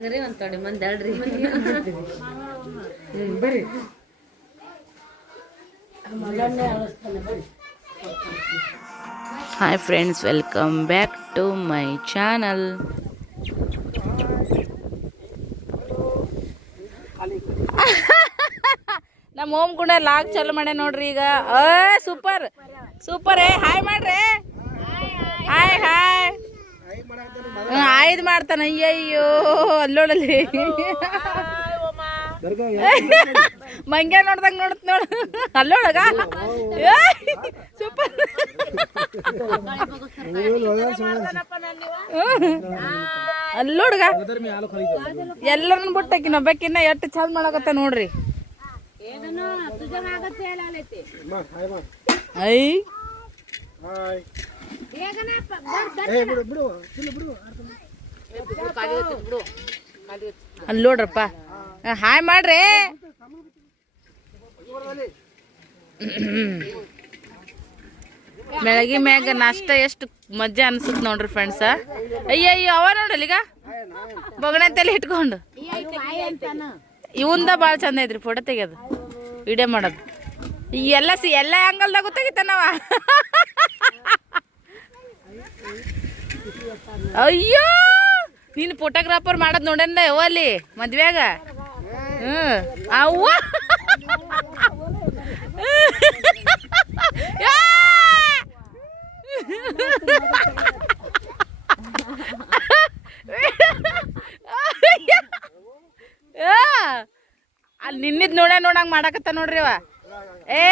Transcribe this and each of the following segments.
ಬರ್ರಿ ಒಂದ್ ತೊಡೆ ಮಂದಿ ಅಲ್ರಿ ಬರ್ರಿ hi friends welcome back to my channel ನಮ್ಮ ಓಮ್ ಕೂಡ ಲಾಗ್ ಚಾಲು ಮಾಡ್ಯ ನೋಡ್ರಿ ಈಗ. ಅ ಸೂಪರ್ ಸೂಪರ್ ಏ ಹಾಯ್ ಮಾಡ್ರಿ. ಹಾಯ್ ಹಾಯ್ ಆಯ್ದು ಮಾಡ್ತಾನ ಅಯ್ಯಯ್ಯೋ ಅಲ್ಲೋಡಲ್ಲಿ ಮಂಗ್ಯ ನೋಡ್ದಂಗ ನೋಡತ್ ನೋಡ ಅಲ್ಲೋಳಗ ಸೂಪರ್ ಅಲ್ಲೋಡ್ಗ ಎಲ್ಲರನ್ನ ಬಿಟ್ಟಾಕಿ ನೊಬ್ಬಕಿನ್ನ ಎಷ್ಟು ಚಂದ ಮಾಡಕತ್ತ ನೋಡ್ರಿ ಐ ಅಲ್ಲಿ ನೋಡ್ರಪ್ಪ. ಹಾಯ್ ಮಾಡ್ರಿ. ಬೆಳಗ್ಗೆ ಮ್ಯಾಗ ನಾಷ್ಟ ಎಷ್ಟು ಮಜಾ ಅನ್ಸುತ್ತೆ ನೋಡ್ರಿ ಫ್ರೆಂಡ್ಸ ಅಯ್ಯ ಅಯ್ಯೋ ಅವ ನೋಡಲ್ಲ ಈಗ? ಬೊಗಣೆ ತಲೆ ಇಟ್ಕೊಂಡು. ಇವಂದ ಭಾಳ ಚಂದ ಐತ್ರಿ ಫೋಟೋ ತೆಗಿಯೋದು. ವಿಡಿಯೋ ಮಾಡೋದು. ಎಲ್ಲ ಸಿ ಎಲ್ಲ ಆ್ಯಂಗಲ್ದಾಗ ತೆಗಿತಾನವ. ಅಯ್ಯೋ, ನೀನು ಫೋಟೋಗ್ರಾಫರ್ ಮಾಡೋದು ನೋಡಂದ ಯವ್ವ ಅಲ್ಲಿ, ಮದ್ವೆಯಾಗ? ಹ್ಞೂ ಅವ್ವ! ಅಲ್ಲಿ ನಿನ್ನಿದ್ ನೋಡ ನೋಡಂಗ್ ಮಾಡಕತ್ತ ನೋಡ್ರಿ ಅವ ಏ!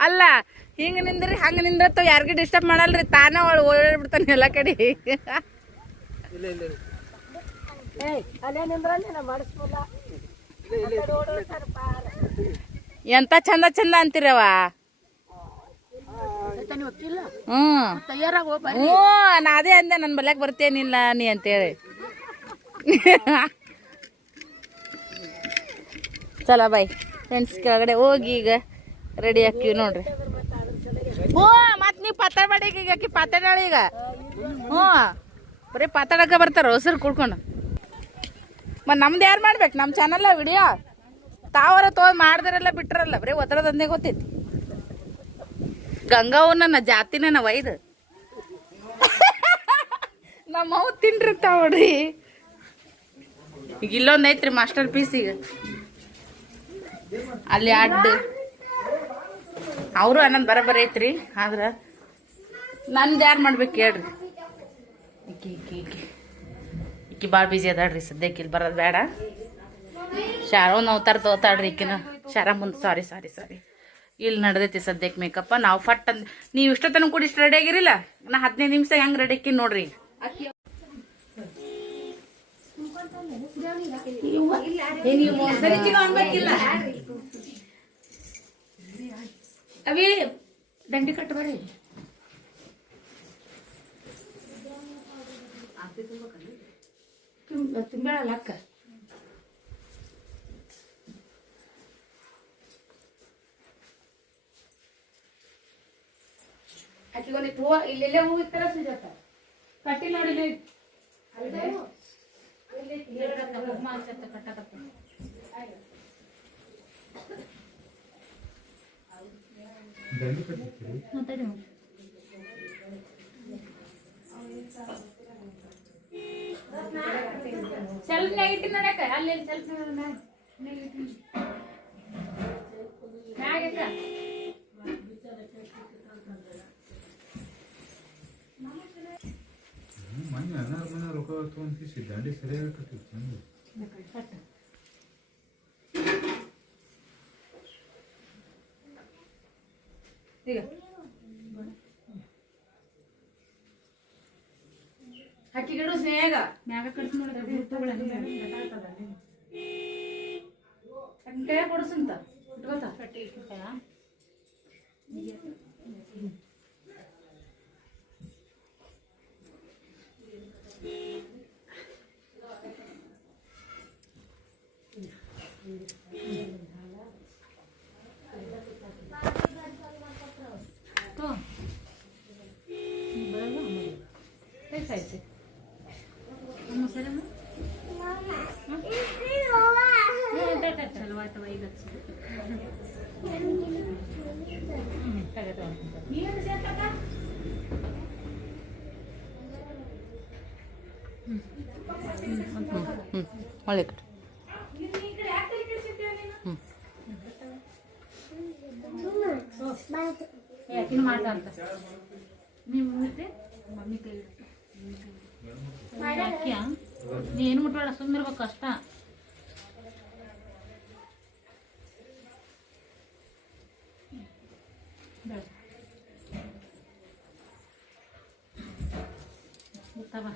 ಅಲ್ಲ ಹಿಂಗ ನಿಂದ್ರಿ ಹಂಗ ನಿಂದ್ರತ್ತ ಯಾರಿಗೂ ಡಿಸ್ಟರ್ಬ್ ಮಾಡಲ್ರಿ ತಾನ ಅವಳು ಓಡಾಡ್ಬಿಡ್ತಾನೆ ಎಲ್ಲ ಕಡೆ. ಎಂತ ಚಂದ ಚಂದ ಅಂತೀರವ ಹ್ಮ್. ಹ್ಞೂ ನಾ ಅದೇ ಅಂದೆ ನನ್ನ ಬಲ್ಯಾಕ ಬರ್ತೇನಿಲ್ಲ ನೀ ಅಂತೇಳಿ. ಚಲ ಬಾಯ್. ಫ್ರೆಂಡ್ಸ್ ಕೆಳಗಡೆ ಹೋಗಿ ಈಗ ರೆಡಿ ಹಾಕಿವಿ ನೋಡ್ರಿ. ಹ್ಞೂ, ಮತ್ತೆ ನೀವು ಮಾಡಿ ಈಗ ಆಕಿ ಪಾತಾಡಾಳ ಈಗ. ಹ್ಞೂ, ಬರೀ ಪಾತಾಡಕ್ಕೆ ಬರ್ತಾರ, ಹೊಸರು ಕುಡ್ಕೊಂಡು. ಮತ್ತು ನಮ್ದು ಯಾರು ಮಾಡ್ಬೇಕು? ನಮ್ಮ ಚಾನಲ್ಲ ವಿಡಿಯೋ ತಾವರ ತೋದ್ ಮಾಡ್ದಾರೆಲ್ಲ, ಬಿಟ್ರಲ್ಲ, ಬರೀ ಒತ್ತಡದಂದೇ ಗೊತ್ತೈತಿ. ಗಂಗಾವು ನನ್ನ ಜಾತಿನ ವೈದ ಇದು ನಮ್ಮ ಅವು ಈಗ ಇಲ್ಲೊಂದು ಐತ್ರಿ ಮಾಸ್ಟರ್ ಪೀಸ್ ಈಗ. ಅಲ್ಲಿ ಅಡ್ಡ. ಅವರು ಅನ್ನೋದು ಬರಬರ ಐತ್ರಿ, ಆದ್ರೆ ನಂದು ಯಾರು ಮಾಡ್ಬೇಕು ಹೇಳ್ರಿ. ಇಕ್ಕಿ ಇಕ್ಕಿ ಇಕ್ಕಿ ಇಕ್ಕಿ ಭಾಳ ಬಿಜಿ ಅದಾಳ್ರಿ, ಸದ್ಯಕ್ಕೆ ಇಲ್ಲಿ ಬರೋದು ಬೇಡ. ಶಾರೋ ನಾವು ತರ ತೋತಾಳ್ರಿ ಈಕಿನ. ಶಾರ ಮುಂದೆ ಸಾರಿ ಸಾರಿ ಸಾರಿ ಇಲ್ಲಿ ನಡೆದೈತಿ ಸದ್ಯಕ್ಕೆ ಮೇಕಪ್ಪ ನಾವು ಫಟ್ ಅಂದ್ ನೀವು ಇಷ್ಟೊತ್ತನ ಕೂಡ ಇಷ್ಟು ರೆಡಿ ಆಗಿರಿಲ್ಲ? ನಾ ಹದಿನೈದು ನಿಮಿಷ ಹೆಂಗೆ ರೆಡಿ ಆಕಿ ನೋಡ್ರಿ? ಅವೇ ದಂಡಿ ಕಟ್ಟು ಬರ್ರಿ ತಿಂಬೇಳಲ್ಲ ಅಕ್ಕ ಆಕಿಗೊಂದಿಟ್ಟು ಹೂವು ಇಲ್ಲೆಲ್ಲೇ ಹೂವು ಇತ್ತಲ್ಲ ಸುಜಾತ ಕಟ್ಟಿ ನೋಡಿ ಇಲ್ಲಿ. ನೈಟ್ ನೋಡಕ ಅಲ್ಲಿ ಸೆಲ್ಫ್ ಮ್ಯಾಗ ಮೊನ್ನೆ ಅನಾರ ಮನೆ ರೊಕ್ಕ ತೊಗೊಂಡು ದಂಡಿ ಸರಿಯಾಗಿ ಕಟ್ಟಿತ್ತು ಚಂದ. ಈಗ. ಹಕ್ಕಿಗಿಡು ಸ್ನೇಹ. ಮ್ಯಾಗ ಕಟ್ ನೋಡಿದ್ರೆ ಕೈ ಕೊಡಿಸಂತ ಇಟ್ಕೋತ ಐತಿ ಅಮ್ಮ ಸರಮ್ಮ ಚಲೋ ಆಯ್ತವ ಈಗ ಹಚ್ಚಿದ್ದು. ಹ್ಮ್, ತಗೋ, ತಗೋ. ನೀವೇನು ಸೇರ್ತಕ್ಕ? ಹ್ಮ್. ಹ್ಮ್, ಒಂದ್ ಹ್ಞೂ ಹ್ಞೂ ಒಳ್ಳೆ ಕಡೆ ಯಾಕಿನ ಮಾಡ್ದ ಅಂತ ನೀವು ಮುಗಿತೆ ಮಮ್ಮಿ ಕೈ ಅಕ್ಕಿಯ ನೀ ಏನು ಮುಟ್ಬೇಡ ಸುಮ್ಮಿರ್ಬೇಕು ಅಷ್ಟ ಬೇಡ. ಗೊತ್ತವ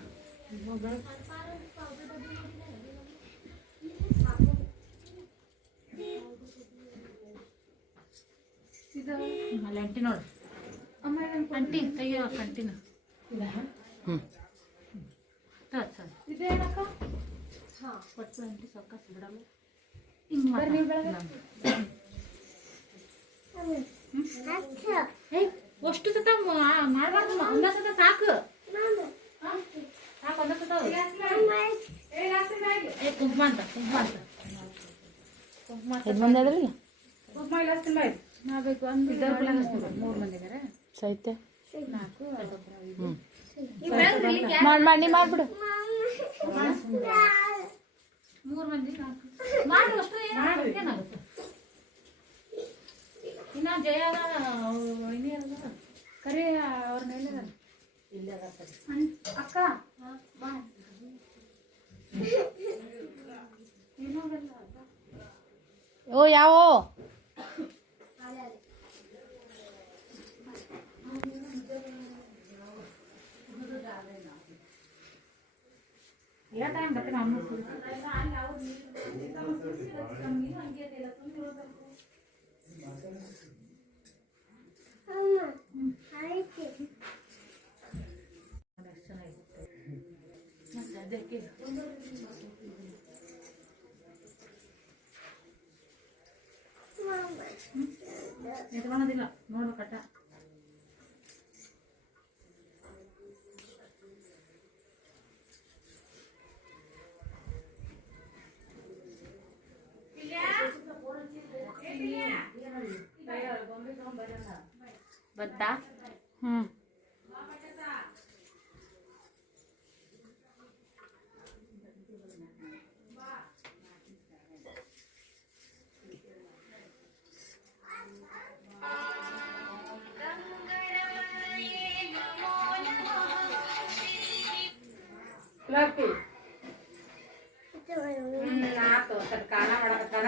ಅಲ್ಲಿ ಅಂಟಿ ನೋಡು. ಅಂಟಿ ತೆಗಿಯೋ ಕಂಟಿನ ಹ್ಞೂ ಕೊಟ್ಟು ಅಂಟಿ ಸೊಕ್ಕಸ್ ಬಿಡಲ್ಲ ಹಿಂಗೆ ಅಷ್ಟು ಸತ ಮಾಡಬಾರ್ದು ಒಂದ ಸತ ಸಾಕು. ಸತ ಕುಂಕುಮ ಅಂತ ಕುಂಕುಮ ಅಂತ ಕುಂಕುಮ ಐದು ಮಂದಿ ಅದ್ರಲ್ಲ ನಾಲ್ಕು ಒಂದು ಮೂರು ಮಂದಿ ನಾಲ್ಕು ಹ್ಞೂ ಮಾಡಿ ಮಾಡಿ ನೀ ಮಾಡಿಬಿಡು. ಮೂರು ಮಂದಿ ನಾಲ್ಕು ಮಾಡಿ ಅಷ್ಟು ಏನು- ಏನಾಗುತ್ತೆ ಇನ್ನ ಜಯ ಕರೆ ಅವ್ರನ್ನ ಎಲ್ಲಿದಾರ ಅಕ್ಕ ಬಾ ಓ ಯಾವ? ಯಾವ ಟೈಮ್ ಬರ್ತೀನಿ ಅಮ್ಮ ಮತ್ತೆ ಅದಕ್ಕೆ ನಿಂತ್ಕೊಳ್ಳೋದಿಲ್ಲ ನೋಡ್ಬೇಕಟ್ಟ ಬಂತಾ ಹ್ಞೂ ಆತು ಸ್ವಲ್ಪ ಕಾಣ ಮಾಡಕತ್ತಾರ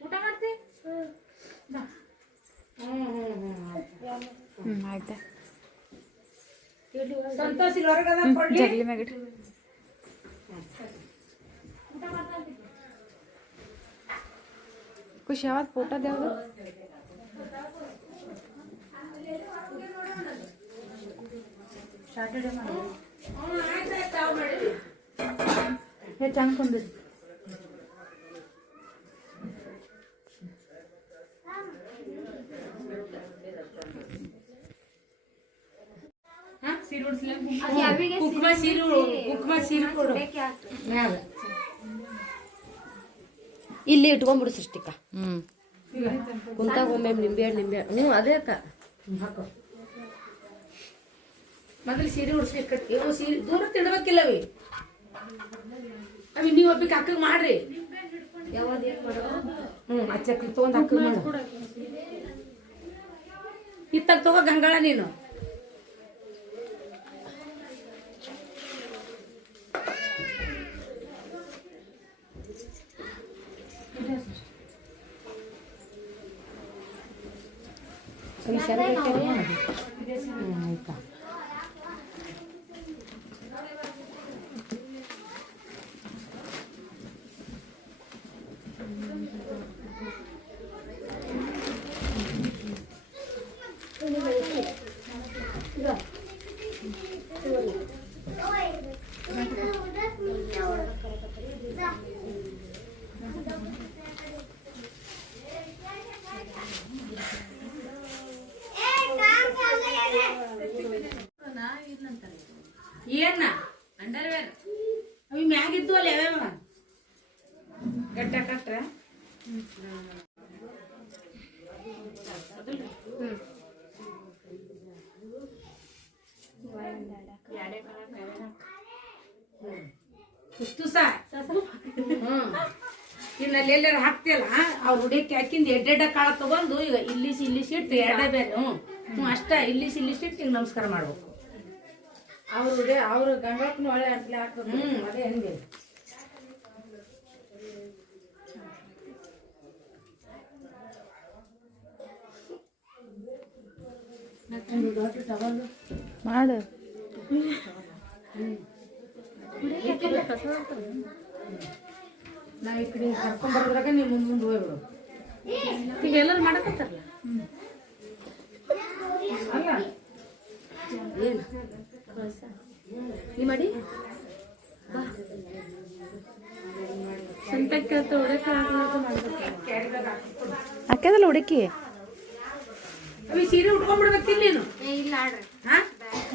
ಊಟ ಮಾಡ್ತಿ ಹ್ಞೂ ಆಯ್ತಾ ಸಂತೋಷ್ ಇಲ್ಲಿ ಹೊರಗದ ಕೊಡ್ಲಿ ಜಗಲಿ ಮ್ಯಾಗಿಡ್ರಿ ಖುಷಿ ಯಾವತ್ತು ಫೋಟೋದ ಯಾವುದು ಸಾಟರ್ಡೆ ಸೀರು ಸೀರು ಕೊಡು. ಇಲ್ಲಿ ಇಟ್ಕೊಂಡ್ಬಿಡು ಸೃಷ್ಟಿಕ. ಹ್ಞೂ ಕುಂತಾಗ ಒಮ್ಮೆ ನಿಂಬೆ ಹಣ್ಣು ನಿಂಬೆ ಹಣ್ಣು. ಹ್ಞೂ ಅದೇ ಅಕ್ಕ. ಹಾಕು ಮೊದಲು ಸೀರೆ ಉಡ್ಸ್ಲಿಕ್ಕೆ ಇವು ಸೀರೆ ದೂರ ತಿನ್ಬೇಕಿಲ್ಲ ಅವಿ. ನೀವು ಒಬ್ಬಕ್ಕೆ ಅಕ್ಕಗೆ ಮಾಡ್ರಿ. ಯಾವಾಗ ಮಾಡೋದು ಹ್ಞೂ ಆ ಚಕ್ಲಿ ತೊಗೊಂಡು ಅಕ್ಕಗೆ ಮಾಡು. ಇತ್ತಾಗ ತಗೋ ಗಂಗಾಳ ನೀನು. ಅವಿ ಸರಿ ಬೇಕಾದ್ರೆ ಇನ್ನಲ್ಲಿ ಎಲ್ಲರೂ ಹಾಕ್ತಿಯಲ್ಲ ಅವ್ರು ಹುಡಿಯಕ್ಕೆ ಹಾಕಿಂದ ಎಡ್ಡೆಡ್ಡ ಕಾಳ ತಗೊಂಡು ಈಗ ಇಲ್ಲಿಸಿ ಇಲ್ಲಿಸಿ ಇಟ್ಟು ಎಡ್ಡೆ ಬೇರೆ ಹ್ಞೂ ಹ್ಞೂ ಅಷ್ಟ ಇಲ್ಲಿಸಿ ಇಲ್ಲಿಸಿ ಇಟ್ಟು ಈಗ ನಮಸ್ಕಾರ ಮಾಡ್ಬೇಕು. ಅವ್ರು ಅವ್ರು ಗಂಡಕ್ಕೂ ಒಳ್ಳೆ ಅಡ್ಲಿ ಹಾಕೋದು ಹ್ಞೂ ಅದೇ ಹೆಂಗೆ. ಮಾಡು. ನಾ ಈ ಕಡೆ ಕರ್ಕೊಂಡ್ ಬರೋದ್ರಾಗ ನೀವು ಮುಂದೆ ಮುಂದೆ ಹೋಗ್ಬಿಡು. ಈಗ ಎಲ್ಲರೂ ಮಾಡಕತ್ತಾರಲ್ಲ? ಅಲ್ಲ? ಏನು? ನೀ ಮಾಡಿ. ಸಂತಕ್ಕೆ ಅಂತ ಹೊಡಕ್ಕೆ ಹಾಕ್ಯದಲ್ಲ ಹುಡುಕಿ? ಅವಿ ಸೀರೆ ಉಟ್ಕೊಂಡ್ಬಿಡ್ಬೇಕಿಲ್ಲ ನೀನು? ಇಲ್ಲ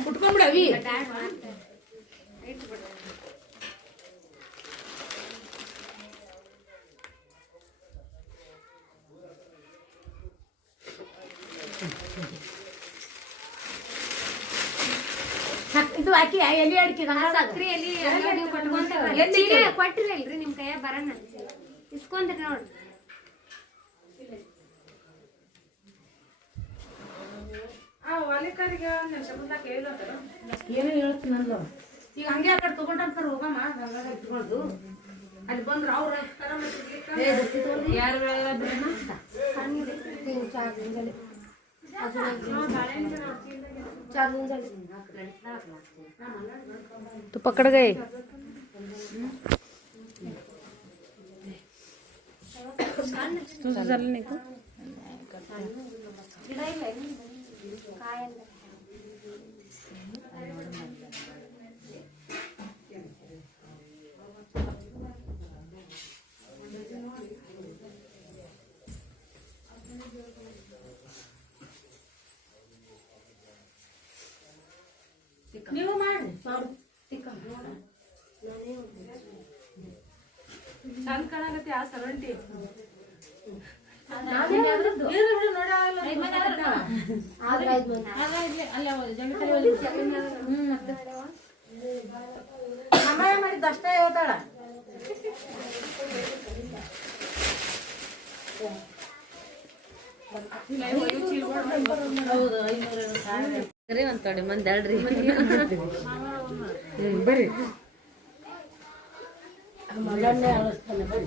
ಉಟ್ಕೊಂಡ್ಬಿಡ ಅವಿ. ಇದು ಅಕ್ಕಿ ಎಲೆ ಅಡಿಕೆ ಸಕ್ರಿಯಲ್ಲಿ ನೀವು ಕೊಟ್ಕೊಂತ ಎಲ್ಲಿ ಕೊಟ್ಟಿರಲ್ರಿ ನಿಮ್ ಕೈಯಾಗ ಬರೋಣ ಇಸ್ಕೊಂಡ್ರಿ ನೋಡ್ರಿ ಏನೋ ಹೇಳ್ತೀನಿ ಅಂದ್ಲು. ಈಗ ಹಂಗೆ ಆ ಕಡೆ ತಗೊಂಡಂತಾರ ಹೋಗಮ್ಮ ಇಟ್ಕೊಂಡು ಅಲ್ಲಿ ಬಂದ್ರ ಅವ್ರ ಯಾರು तू पकड़ गए। तुझं झालं नाही का ಆ ಮಾಡಿದ್ದು ಅಷ್ಟೇ ಹೇಳ್ತಾಳ ಅಂತೋಡಿ ಮಂದಿ ಬರ್ರಿ. ಮಗನ್ನೇ ಅಳಿಸ್ತಾನೆ ಬರ್ರಿ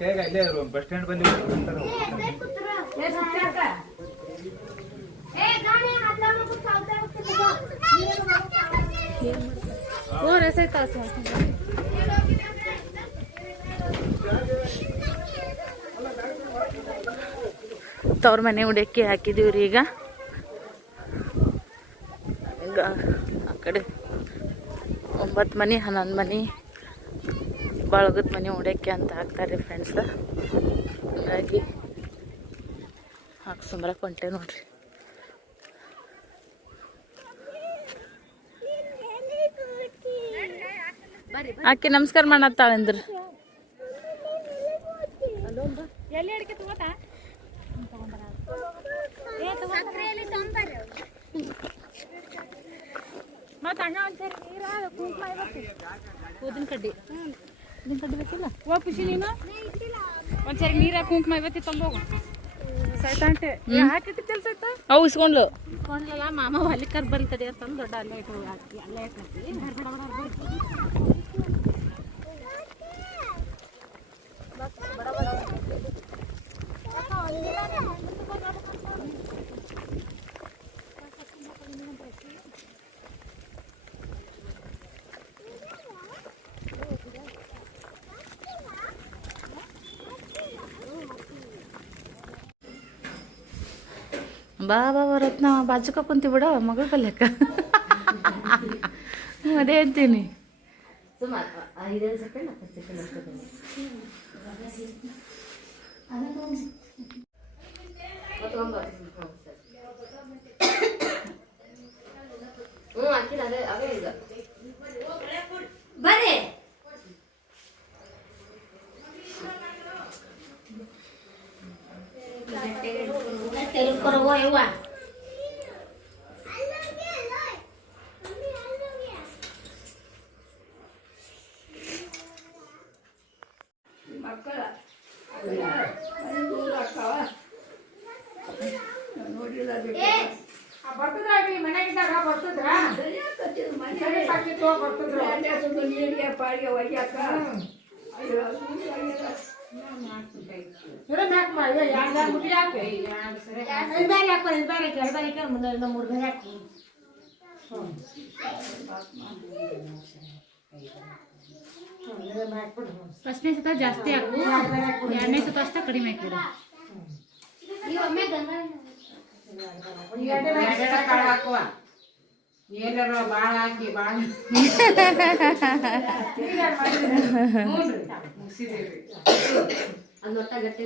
ತೇಗ ಇಲ್ಲೇ ಓ ತವ್ರ ಮನೆ ಉಡಕ್ಕೆ ಹಾಕಿದೀವ್ರಿ ಈಗ ಆ ಕಡೆ ಒಂಬತ್ತು ಮನೆ ಹನ್ನೊಂದು ಮನೆ ಬಳಗದ ಮನೆ ಉಡಕ್ಕೆ ಅಂತ ಹಾಕ್ತಾರೆ ಫ್ರೆಂಡ್ಸ್ ಹಾಗಾಗಿ ಹಾಕ್ಸಂಬರಕ್ಕೆ ಹೊಂಟೆ ನೋಡ್ರಿ. ಆಕೆ ನಮಸ್ಕಾರ ಮಾಡತ್ತಾಳಂದ್ರ ಮತ್ತೆ ಹಂಗ ಒಂದ್ಸರಿ ನೀರ ಕುಂಕುಮ ಊದಿನ ಕಡ್ಡಿ. ಊದಿನ ಕಡ್ಡಿ ಬೇಕಿಲ್ಲ? ಓ ಖುಷಿ ನೀನು? ಒಂದ್ಸರಿ ನೀರ ಕುಂಕುಮ ಇವತ್ತಿ ತಂದೋಗು ಸೈತಾಂಟೆ ಯಾಕಿಟ್ಟಿತ್ತಲ್ಲ ಸೈತ ಅವು ಇಸ್ಕೊಂಡ್ಲು. ಇಸ್ಕೊಂಡ್ಲಲ್ಲ ಮಾಮ ಹೊಲಿ ಕರ್ ಬಲ್ ತಡಿ ಅಂತಂದು ದೊಡ್ಡ ಅಲ್ಲೇ ಇಟ್ಟು ಅಲ್ಲೇ ಬಡ ಬಡ ಬಡ ಬಾ ಬಾ ಬರತ್ ನಾವು ಬಾಜುಕ ಕುಂತಿ ಬಿಡ ಮಗಳ ಕಲ್ಯಾಕ ಅದೇ ಅಂತೀನಿ. ಸುಮಾರು ಮಕ್ಕಳ ದೂರ ಆಗ್ತಾವ ನೋಡಿಲ್ಲ ಬರ್ತದ್ರಾಗಿ ಮನೆಗಿದ್ದಾಗ ಬರ್ತದ್ರಾ ಸರಿ ಆಗ್ತದೆ ಮನೆ ಸಾಕಿತ್ತು ಬರ್ತದ್ರ ಸುಮ್ಮನೆ ನೀರಿಗೆ ಪಾಳಿಗೆ ಒಯ್ಯಾಕ ಇರೋ ಮ್ಯಾಕ್ ಮಾಡಿ ಎರಡು ದಾರಿ ಮುಟ್ಟಿ ಹಾಕಿ ಐದು ಬಾರಿ ಹಾಕೋ ಐದು ಬಾರಿ ಹಾಕಿ ಎರಡು ಬಾರಿ ಹಾಕಿ ಮುಂದೆ ಮೂರು ಬಾರಿ ಹಾಕಿ ಹ್ಞೂ ಫಸ್ಟ್ನೇ ಸತ ಜಾಸ್ತಿ ಹಾಕು ಎರಡನೇ ಸತ ಅಷ್ಟೇ ಕಡಿಮೆ ಹಾಕಿಬಿಡು ಏನಾರ ಬಾಳ ಹಾಕಿ ಬಾಳ ಮುಗಿಸಿದೇವ್ರಿ ಅದು ಒಟ್ಟ ಗಟ್ಟಿ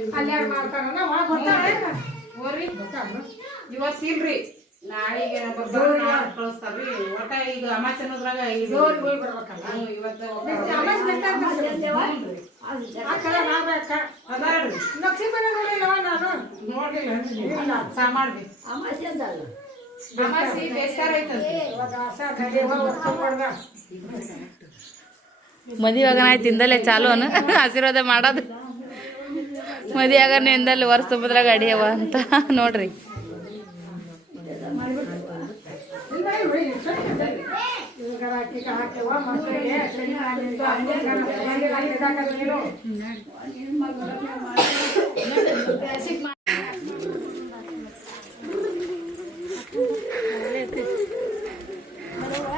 ಹೋರಿ ಇವತ್ತು ಇಲ್ರಿ ನಾಳೆಗೆ ಆಗ ನಾ ಕಳಿಸ್ತಾರ್ರಿ ಒಟ್ಟ ಈಗ ಅಮಾಸೆ ಅನ್ನೋದ್ರಾಗ ಇದು ಹ್ಞೂ, ಇವತ್ತು ಅದಾಳ್ರಿ ನೋಡಿಲ್ಲ ಸಾಮಾಡ್ರಿ ಅಮಾಸಿ ಬೇಸಾರ ಐತಂತ್ರಿ ಮದುವೆ ಆಗನ ಆಯ್ತು ಇಂದಲೇ ಚಾಲು ಅನು ಆಶೀರ್ವಾದ ಮಾಡೋದು ಮದಿ ಆಗ ಇಂದಲ್ಲಿ ವರ್ಷ ತುಂಬದ್ರಾಗ ಅಡಿಯವ ಅಂತ ನೋಡ್ರಿ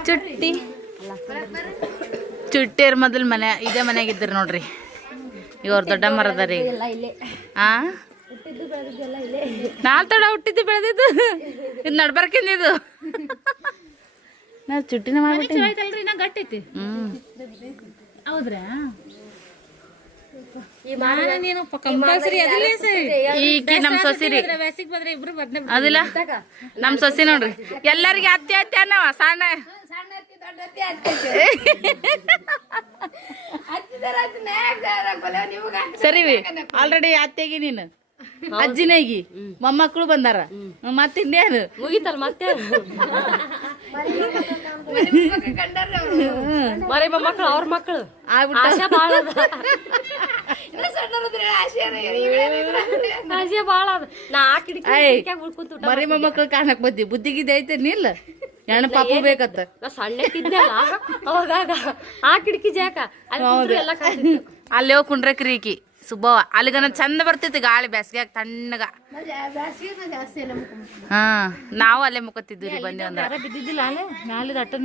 ಚುಟ್ಟಿ. ಚುಟ್ಟಿಯರ್ ಮೊದಲು ಮನೆ ಇದೇ ಮನೆಗೆ ಇದ್ದರು ನೋಡ್ರಿ. ಈಗ ಅವ್ರ ದೊಡ್ಡ ಮರದಾರಿ ಆ? ನಾಲ್ ತಡ ಹುಟ್ಟಿದ್ದು ಬೆಳೆದಿದ್ದು. ಇದು ನಡ್ಬರ್ಕಿಂದಿದ್ದು ನಾ ಚುಟ್ಟಿನ ಮಾಡ್ಬಿಟ್ಟು. ಚಲೋ ಐತಲ್ರಿ ನಾ ಗಟ್ಟೈತಿ. ಹ್ಮ್ ಹೌದ್ರಾ ಈಕಿ ನಮ್ ಸೊಸಿರಿ. ಅದಿಲ್ಲ. ನಮ್ ಸೊಸಿ ನೋಡ್ರಿ. ಎಲ್ಲರಿಗೆ ಅತ್ತೆ ಅತ್ತೆ ಅನ್ನವ ಸಣ್ಣ. ಸರಿ ಆಲ್ರೆಡಿ ಅತ್ತೆಗಿ ನೀನು. ಅಜ್ಜಿನೇಗಿ ಮೊಮ್ಮಕ್ಕಳು ಬಂದಾರ. ಮತ್ತೆ ಇನ್ನೇನು ಮುಗಿತಲ್ ಮತ್ತೆ? ಮರಿ ಮಕ್ಕಳು ಅವ್ರ ಮಕ್ಕಳು. ಆಗ್ಬಿಟ್ಟ. ಆಶೆ ಆಸೆ ಭಾಳ ಅದ. ನಾ ಆ ಕಿಟಕಿ ಮರಿ ಮೊಮ್ಮಕ್ಕಳು ಕಾಣಕ್ ಬದ್ದಿ. ಬುದ್ಧಿಗಿದ್ದೆ ಐತೆ ನಿಲ್ಲ. ಹೆಣ್ಣು ಪಾಪು ಬೇಕತ್ತ. ನಾ ಸಣ್ಣ ಇದ್ದಲ್ಲ ಅವಾಗ. ಆ ಕಿಟಕಿ ಜಾಕ. ಅಲ್ಲಿ ಹೋಗಿ ಕುಂಡ್ರಕ್ರಿ ಈಕಿ ಸುಬ್ಬವ್ವ ಅಲ್ಲಿಗನ ಚಂದ ಬರ್ತೈತಿ ಗಾಳಿ, ಬ್ಯಾಸ್ಗ್ಯಾಗ ತಣ್ಣಗ. ಹಾ, ನಾವು ಅಲ್ಲೇ ಮುಕ್ಕತ್ತಿದ್ವಿ ಬಂದೆ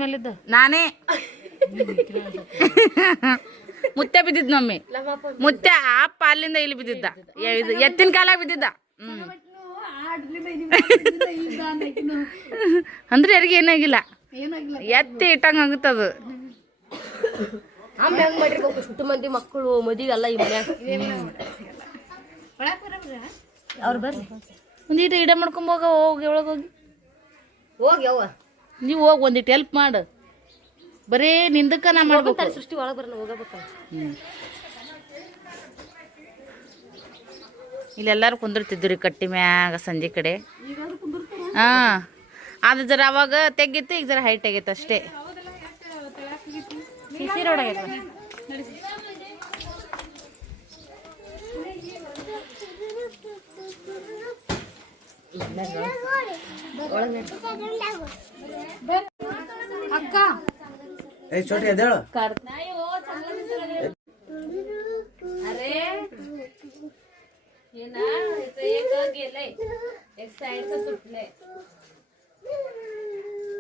ಮೇಲಿದ್ದ ನಾನೇ? ಮುತ್ತೆ ಬಿದ್ದಿದ್ ಮಮ್ಮಿ ಮುತ್ತೆ ಅಪ್ಪ ಅಲ್ಲಿಂದ ಇಲ್ಲಿ ಬಿದ್ದಿದ್ದ. ಎತ್ತಿನ ಕಾಲಾಗ ಬಿದ್ದಿದ್ದ. ಅಂದ್ರೆ ಯಾರಿಗೆ ಏನಾಗಿಲ್ಲ. ಎತ್ತಿ ಇಟ್ಟಂಗ ಆಗುತ್ತದು ಆಮೇಲೆ ಹೆಂಗ್ ಮಾಡಿರ್ಬೇಕು ಸುಟ್ಟು ಮಂದಿ ಮಕ್ಕಳು ಮದುವೆ ಎಲ್ಲ ಈ ಮನ್ಯಾಗ? ಅವ್ರು ಬರ್ರಿ. ಒಂದೀಟ ಇಡ ಮಾಡ್ಕೊಂಡ್ ಹೋಗ ಹೋಗಿ ಒಳಗೆ ಹೋಗಿ. ಹೋಗಿ ಅವ್ವ ನೀವು ಹೋಗಿ ಒಂದಿಟ್ಟು ಹೆಲ್ಪ್ ಮಾಡು. ಬರೀ ನಿಂದಕ್ಕ ನಾ ಮಾಡ್ಬೇಕು. ಸೃಷ್ಟಿ ಒಳಗೆ ಬರೋಣ ಹೋಗಬೇಕ ಇಲ್ಲೆಲ್ಲರೂ ಕುಂದಿರ್ತಿದ್ರು ರೀ ಕಟ್ಟಿ ಮ್ಯಾಗ ಸಂಜೆ ಕಡೆ. ಹಾ. ಅದು ಜರ ಅವಾಗ ತೆಗಿತ್ತು ಈಗ ಜರ ಹೈಟ್ ಆಗೈತೆ ಅಷ್ಟೇ. ಸಿಸಿ ರೋಡ್ ಆಗೈತೆ ಅಕ್ಕ ಏ ಚೋಟಿ ಎದ್ದೇಳು अरे हे ना ह्याचं एक गेलंय एक साईडचं सुटलंय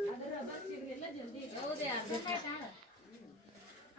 आता रबर चिरलेलं जल्दी जाऊ दे अर्धा